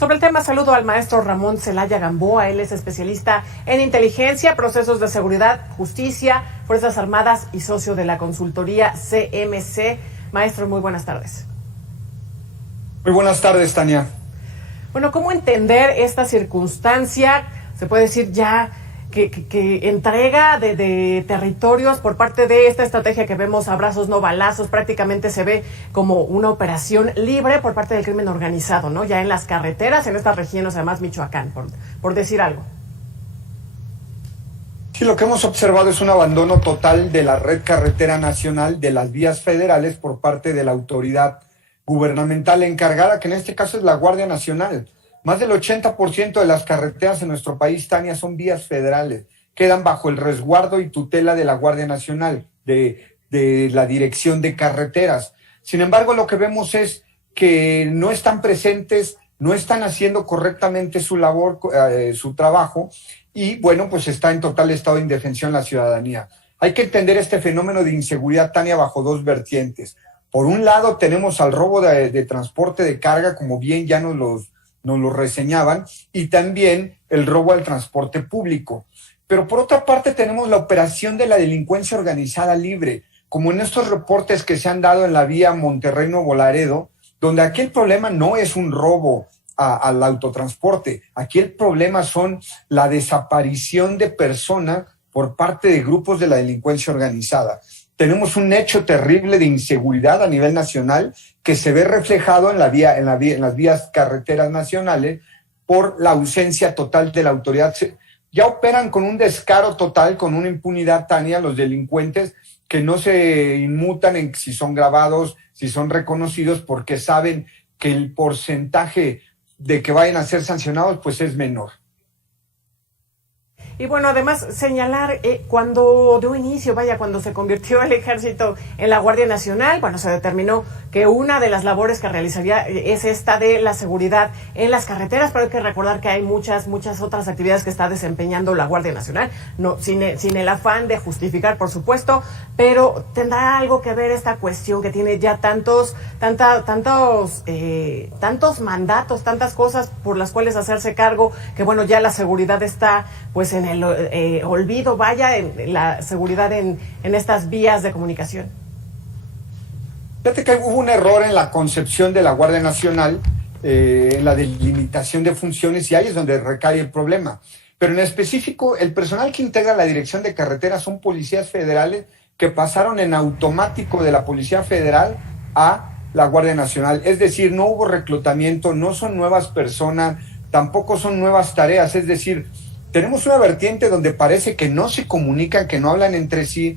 Sobre el tema, saludo al maestro Ramón Celaya Gamboa. Él es especialista en inteligencia, procesos de seguridad, justicia, Fuerzas Armadas y socio de la consultoría CMC. Maestro, muy buenas tardes. Muy buenas tardes, Tania. Bueno, ¿cómo entender esta circunstancia? Se puede decir ya que entrega de territorios por parte de esta estrategia que vemos, abrazos no balazos, prácticamente se ve como una operación libre por parte del crimen organizado, ¿no? Ya en las carreteras, en estas regiones, además Michoacán, por decir algo. Sí, lo que hemos observado es un abandono total de la red carretera nacional, de las vías federales por parte de la autoridad gubernamental encargada, que en este caso es la Guardia Nacional. Más del 80% de las carreteras en nuestro país, Tania, son vías federales. Quedan bajo el resguardo y tutela de la Guardia Nacional, de la Dirección de Carreteras. Sin embargo, lo que vemos es que no están presentes, no están haciendo correctamente su labor, su trabajo, y bueno, pues está en total estado de indefensión la ciudadanía. Hay que entender este fenómeno de inseguridad, Tania, bajo dos vertientes. Por un lado, tenemos al robo de transporte de carga, como bien ya nos lo reseñaban, y también el robo al transporte público. Pero por otra parte tenemos la operación de la delincuencia organizada libre, como en estos reportes que se han dado en la vía Monterrey-Nuevo Laredo, donde aquí el problema no es un robo al autotransporte, aquí el problema son la desaparición de personas por parte de grupos de la delincuencia organizada. Tenemos un hecho terrible de inseguridad a nivel nacional que se ve reflejado en las vías carreteras nacionales por la ausencia total de la autoridad. Ya operan con un descaro total, con una impunidad, Tania, los delincuentes que no se inmutan en si son grabados, si son reconocidos, porque saben que el porcentaje de que vayan a ser sancionados pues es menor. Y bueno, además señalar, cuando dio inicio, cuando se convirtió el ejército en la Guardia Nacional, bueno, se determinó que una de las labores que realizaría es esta de la seguridad en las carreteras, pero hay que recordar que hay muchas otras actividades que está desempeñando la Guardia Nacional, no, sin el afán de justificar, por supuesto, pero tendrá algo que ver esta cuestión que tiene ya tantos mandatos, tantas cosas por las cuales hacerse cargo, que bueno, ya la seguridad está pues en el olvido, en la seguridad en estas vías de comunicación. Fíjate que hubo un error en la concepción de la Guardia Nacional, en la delimitación de funciones, y ahí es donde recae el problema. Pero en específico, el personal que integra la Dirección de Carreteras son policías federales que pasaron en automático de la Policía Federal a la Guardia Nacional. Es decir, no hubo reclutamiento, no son nuevas personas, tampoco son nuevas tareas, es decir, tenemos una vertiente donde parece que no se comunican, que no hablan entre sí.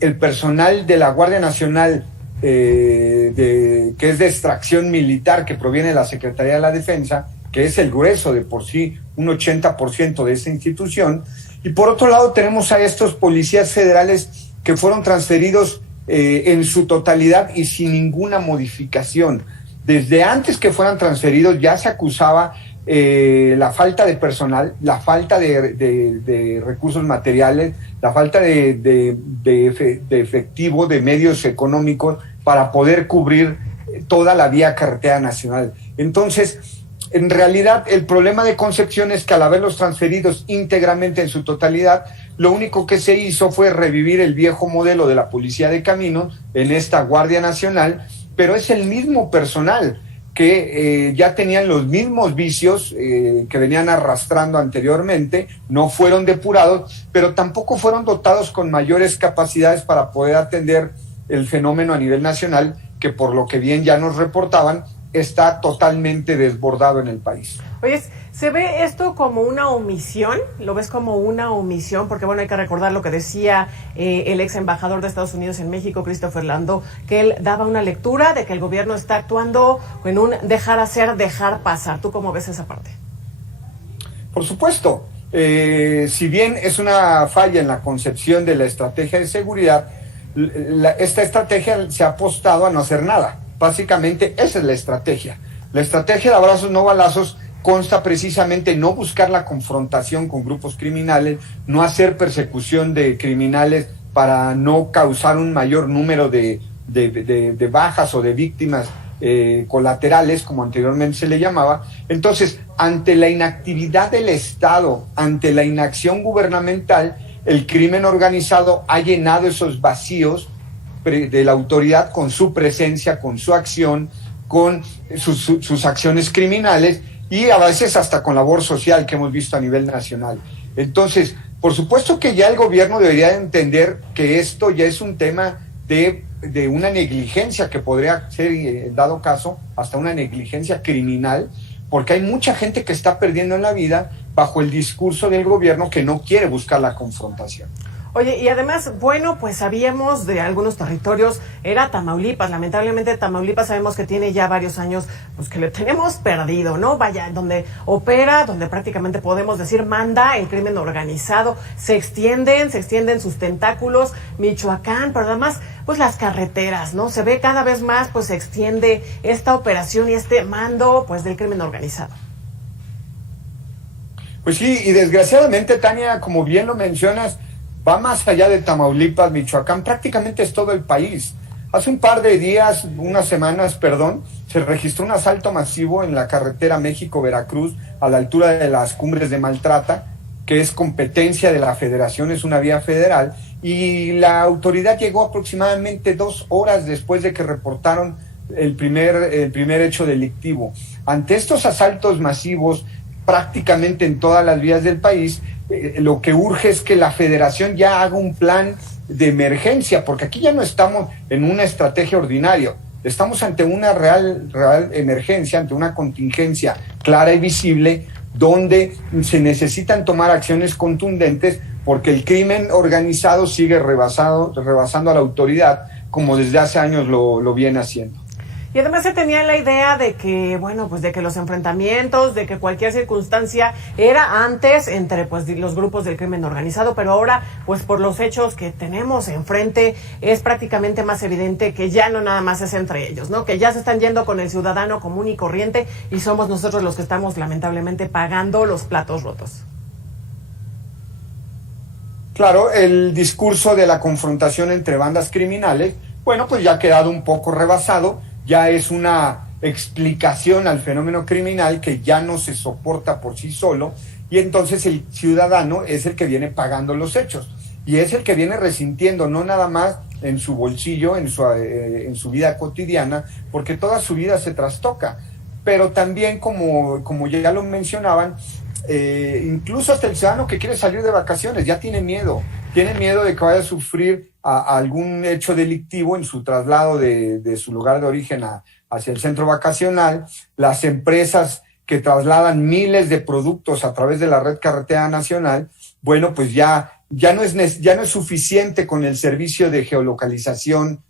El personal de la Guardia Nacional, que es de extracción militar, que proviene de la Secretaría de la Defensa, que es el grueso de por sí, un 80% de esa institución. Y por otro lado tenemos a estos policías federales que fueron transferidos en su totalidad y sin ninguna modificación. Desde antes que fueran transferidos ya se acusaba la falta de personal, la falta de recursos materiales, la falta de efectivo, de medios económicos para poder cubrir toda la vía carretera nacional. Entonces, en realidad, el problema de Concepción es que al haberlos transferidos íntegramente en su totalidad, lo único que se hizo fue revivir el viejo modelo de la Policía de Caminos en esta Guardia Nacional, pero es el mismo personal que ya tenían los mismos vicios que venían arrastrando anteriormente, no fueron depurados, pero tampoco fueron dotados con mayores capacidades para poder atender el fenómeno a nivel nacional, que por lo que bien ya nos reportaban, está totalmente desbordado en el país. Oye, ¿se ve esto como una omisión? ¿Lo ves como una omisión? Porque bueno, hay que recordar lo que decía el ex embajador de Estados Unidos en México, Christopher Landau, que él daba una lectura de que el gobierno está actuando en un dejar hacer, dejar pasar. ¿Tú cómo ves esa parte? Por supuesto, si bien es una falla en la concepción de la estrategia de seguridad, esta estrategia se ha apostado a no hacer nada. Básicamente esa es la estrategia. La estrategia de abrazos no balazos consta precisamente no buscar la confrontación con grupos criminales, no hacer persecución de criminales para no causar un mayor número de bajas o de víctimas colaterales, como anteriormente se le llamaba. Entonces, ante la inactividad del Estado, ante la inacción gubernamental, el crimen organizado ha llenado esos vacíos de la autoridad con su presencia, con su acción, con sus acciones criminales y a veces hasta con labor social que hemos visto a nivel nacional. Entonces, por supuesto que ya el gobierno debería entender que esto ya es un tema de una negligencia que podría ser, en dado caso, hasta una negligencia criminal, porque hay mucha gente que está perdiendo en la vida bajo el discurso del gobierno que no quiere buscar la confrontación. Oye, y además, bueno, pues sabíamos de algunos territorios, era Tamaulipas, lamentablemente Tamaulipas sabemos que tiene ya varios años, pues que le tenemos perdido, ¿no? Vaya, donde opera, donde prácticamente podemos decir manda el crimen organizado, se extienden sus tentáculos, Michoacán, pero además, pues las carreteras, ¿no? Se ve cada vez más, pues se extiende esta operación y este mando, pues del crimen organizado. Pues sí, y desgraciadamente, Tania, como bien lo mencionas, va más allá de Tamaulipas, Michoacán, prácticamente es todo el país. Hace un par de días, unas semanas, perdón, se registró un asalto masivo en la carretera México-Veracruz a la altura de las Cumbres de Maltrata, que es competencia de la Federación, es una vía federal, y la autoridad llegó aproximadamente 2 horas después de que reportaron el primer hecho delictivo. Ante estos asaltos masivos, prácticamente en todas las vías del país, lo que urge es que la federación ya haga un plan de emergencia, porque aquí ya no estamos en una estrategia ordinaria, estamos ante una real emergencia, ante una contingencia clara y visible, donde se necesitan tomar acciones contundentes, porque el crimen organizado sigue rebasando a la autoridad, como desde hace años lo viene haciendo. Y además se tenía la idea de que, bueno, pues de que los enfrentamientos, de que cualquier circunstancia era antes entre pues los grupos del crimen organizado, pero ahora, pues por los hechos que tenemos enfrente, es prácticamente más evidente que ya no nada más es entre ellos, ¿no? Que ya se están yendo con el ciudadano común y corriente y somos nosotros los que estamos lamentablemente pagando los platos rotos. Claro, el discurso de la confrontación entre bandas criminales, bueno, pues ya ha quedado un poco rebasado. Ya es una explicación al fenómeno criminal que ya no se soporta por sí solo, y entonces el ciudadano es el que viene pagando los hechos y es el que viene resintiendo, no nada más en su bolsillo, en su vida cotidiana, porque toda su vida se trastoca, pero también como ya lo mencionaban, incluso hasta el ciudadano que quiere salir de vacaciones ya tiene miedo de que vaya a sufrir a algún hecho delictivo en su traslado de su lugar de origen hacia el centro vacacional. Las empresas que trasladan miles de productos a través de la red carretera nacional, bueno, pues ya no es suficiente con el servicio de geolocalización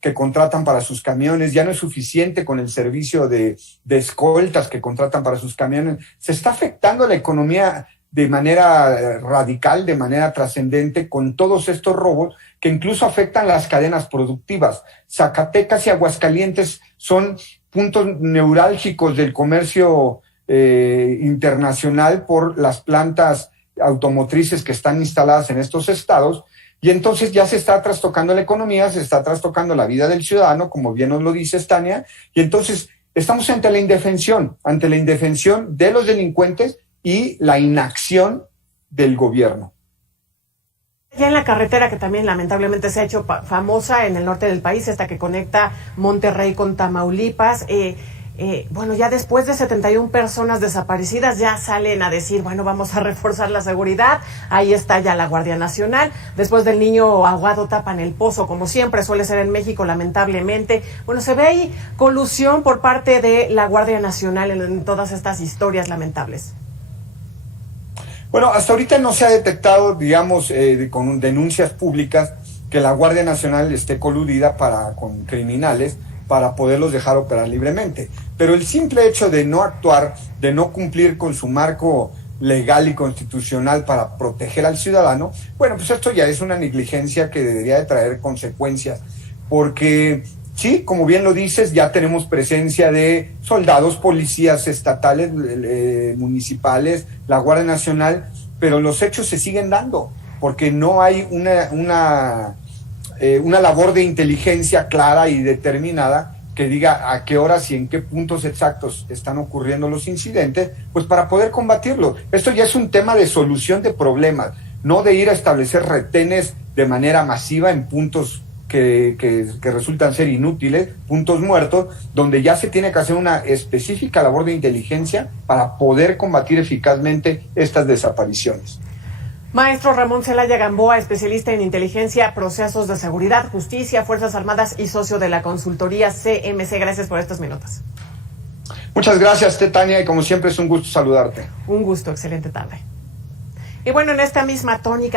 que contratan para sus camiones, ya no es suficiente con el servicio de escoltas que contratan para sus camiones. Se está afectando la economía de manera radical, de manera trascendente, con todos estos robos que incluso afectan las cadenas productivas. Zacatecas y Aguascalientes son puntos neurálgicos del comercio internacional por las plantas automotrices que están instaladas en estos estados, y entonces ya se está trastocando la economía, se está trastocando la vida del ciudadano, como bien nos lo dice Tania, y entonces estamos ante la indefensión de los delincuentes y la inacción del gobierno. Ya en la carretera que también lamentablemente se ha hecho famosa en el norte del país, esta que conecta Monterrey con Tamaulipas, bueno, ya después de 71 personas desaparecidas ya salen a decir, bueno, vamos a reforzar la seguridad, ahí está ya la Guardia Nacional, después del niño ahogado tapan el pozo, como siempre suele ser en México, lamentablemente. Bueno, se ve ahí colusión por parte de la Guardia Nacional en todas estas historias lamentables. Bueno, hasta ahorita no se ha detectado, digamos, con denuncias públicas que la Guardia Nacional esté coludida con criminales para poderlos dejar operar libremente. Pero el simple hecho de no actuar, de no cumplir con su marco legal y constitucional para proteger al ciudadano, bueno, pues esto ya es una negligencia que debería de traer consecuencias, porque sí, como bien lo dices, ya tenemos presencia de soldados, policías estatales, municipales, la Guardia Nacional, pero los hechos se siguen dando, porque no hay una labor de inteligencia clara y determinada que diga a qué horas y en qué puntos exactos están ocurriendo los incidentes, pues para poder combatirlo. Esto ya es un tema de solución de problemas, no de ir a establecer retenes de manera masiva en puntos que resultan ser inútiles, puntos muertos, donde ya se tiene que hacer una específica labor de inteligencia para poder combatir eficazmente estas desapariciones. Maestro Ramón Celaya Gamboa, especialista en inteligencia, procesos de seguridad, justicia, Fuerzas Armadas y socio de la consultoría CMC. Gracias por estos minutos. Muchas gracias, Tania, y como siempre es un gusto saludarte. Un gusto, excelente tarde. Y bueno, en esta misma tónica